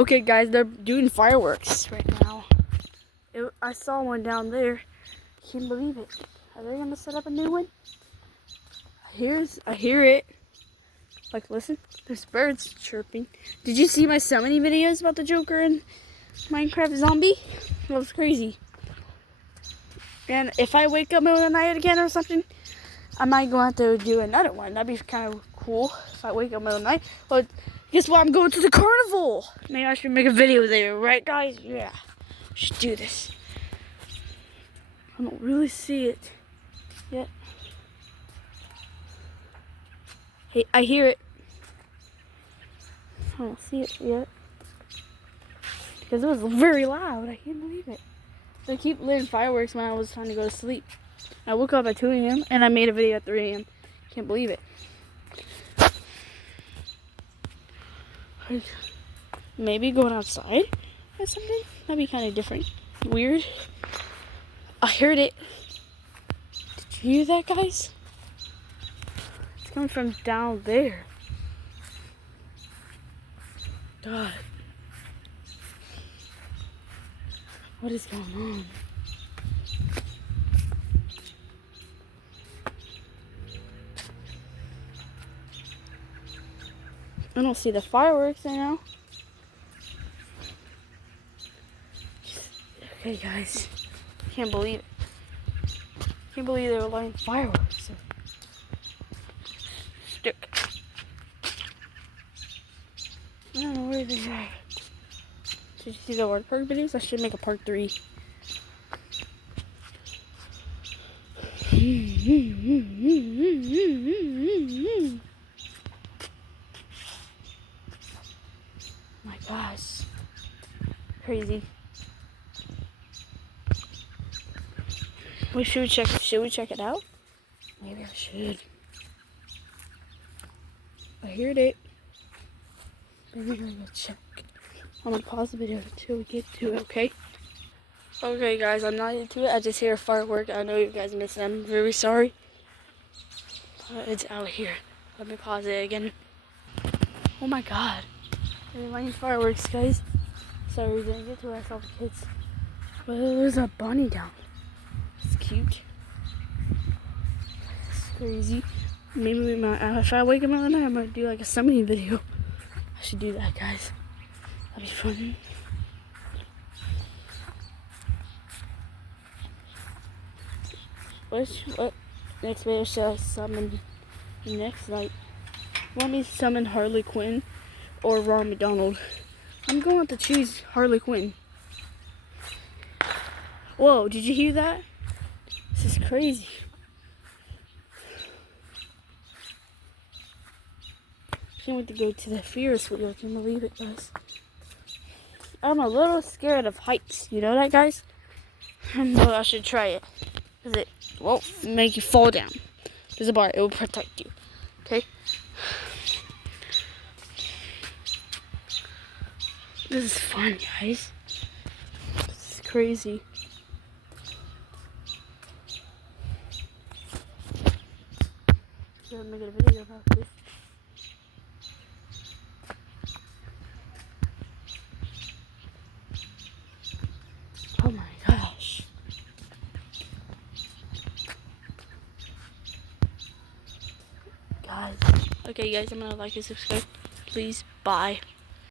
Okay, guys, they're doing fireworks right now. I saw one down there. Can't believe it. Are they gonna set up a new one? I hear it. Like, listen, there's birds chirping. Did you see my summoning videos about the Joker and Minecraft Zombie? That was crazy. And if I wake up middle of the night again or something, I might go out to do another one. That'd be kind of cool if I wake up middle of the night. But guess what? I'm going to the carnival. Maybe I should make a video there, right, guys? Yeah, should do this. I don't really see it yet. Hey, I hear it. I don't see it yet because it was very loud. I can't believe it. They keep lit fireworks when I was trying to go to sleep. I woke up at 2 a.m. and I made a video at 3 a.m. Can't believe it. Maybe going outside or something? That'd be kind of different. Weird. I heard it. Did you hear that, guys? It's coming from down there. God. What is going on? I don't see the fireworks right now. Okay, guys. Can't believe it. Can't believe they were lighting fireworks. Stick. I don't know where they are. Did you see the water park videos? I should make a part 3. My gosh. Crazy. Should we check it out? Maybe I should. I heard it. Maybe I'm gonna check. I'm gonna pause the video until we get to it, okay? Okay, guys, I'm not into it. I just hear a firework. I know you guys missed it. I'm very sorry. But it's out here. Let me pause it again. Oh my god. They're lighting fireworks, guys. Sorry, we didn't get to it. I saw the kids. But there's a bunny down. It's cute. It's crazy. Maybe we might, if I wake up in the night, I might do like a summoning video. I should do that, guys. That'd be fun. What next video shall I summon next? Like, want me to summon Harley Quinn or Ron McDonald? I'm going to choose Harley Quinn. Whoa, did you hear that? This is crazy. Can't wait to go to the Ferris wheel. I can't believe it, guys. I'm a little scared of heights. You know that, guys? But I should try it. Because it won't make you fall down. There's a bar. It will protect you. Okay? This is fun, guys. This is crazy. I'm making a video about this. Oh my gosh. Guys. Okay, guys, I'm gonna like and subscribe. Please. Bye.